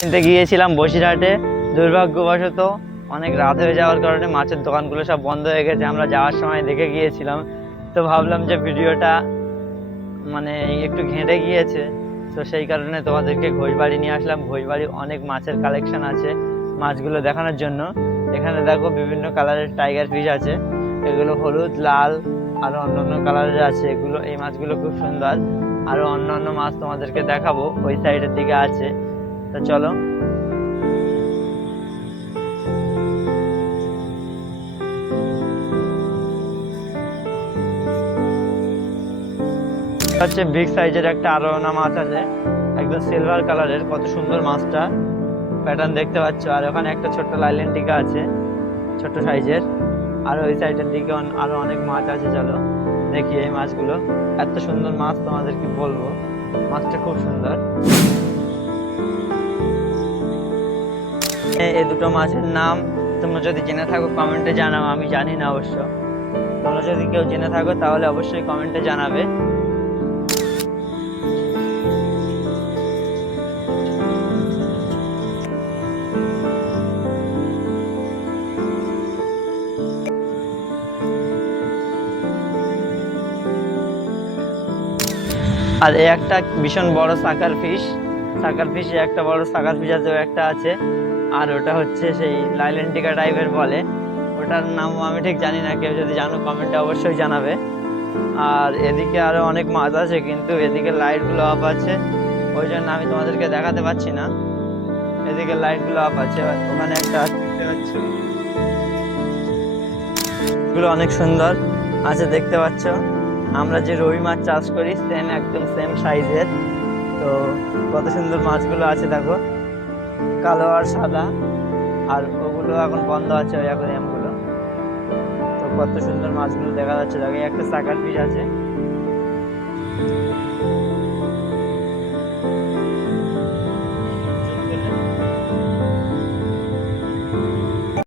কিনতে গিয়েছিলাম বসিরহাটে, দুর্ভাগ্যবশত অনেক রাত হয়ে যাওয়ার কারণে মাছের দোকানগুলো সব বন্ধ হয়ে গেছে, আমরা যাওয়ার সময় দেখে গিয়েছিলাম। তো ভাবলাম যে ভিডিওটা মানে একটু ঘেঁটে গিয়েছে, তো সেই কারণে তোমাদেরকে ঘোষবাড়ি নিয়ে আসলাম। ঘোষবাড়ি অনেক মাছের কালেকশন আছে মাছগুলো দেখানোর জন্য। এখানে দেখো বিভিন্ন কালারের টাইগার ফিশ আছে, এগুলো হলুদ, লাল, আরও অন্যান্য কালারের আছে। এগুলো, এই মাছগুলো খুব সুন্দর। আরও অন্যান্য মাছ তোমাদেরকে দেখাবো, ওই সাইডের দিকে আছে। তো চলো। হচ্ছে বিগ সাইজের একটা আরোনা মাছ আছে। একদম সিলভার কালারের কত সুন্দর মাছটা। প্যাটার্ন দেখতে পাচ্ছ। আর ওখানে একটা ছোট্ট লাইলেন টিকা আছে, ছোট্ট সাইজের আর ওই সাইডের দিকে আরও অনেক মাছ আছে, চলো। দেখি এই মাছগুলো। এত সুন্দর মাছ তোমাদের কি বলব। মাছটা খুব সুন্দর। এই দুটো মাছের নাম তোমরা যদি জেনে থাকো, কমেন্টে জানাও, আমি জানি না অবশ্য। তোমরা যদি কেউ জেনে থাকো, তাহলে অবশ্যই কমেন্টে জানাবে। আর একটা ভীষণ বড় সাকার ফিশ সাকার ফিশে একটা বড় সাকার ফিশ আছে একটা আছে। আর ওটা হচ্ছে সেই লাইলেন্টিকা টাইপের বলে। ওটার নাম আমি ঠিক জানি না, কেউ যদি জানো কমেন্টে অবশ্যই জানাবে। আর এদিকে আরও অনেক মাছ আছে, কিন্তু এদিকে লাইটগুলো অফ আছে। ওই জন্য আমি তোমাদেরকে দেখাতে পাচ্ছি না। এদিকে লাইটগুলো অফ আছে ওখানে একটা দেখতে অনেক সুন্দর। আছে দেখতে পাচ্ছ? আমরা যে রুই মাছ চাষ করি সেম একদম সেম সাইজের তো কত সুন্দর মাছগুলো আছে দেখো। কালো আর সাদা। আর ওগুলো এখন বন্ধ আছে ওই অ্যাকোরিয়ামগুলো তো কত সুন্দর মাছগুলো দেখা যাচ্ছে। দেখো, একটা সাকার পিস আছে।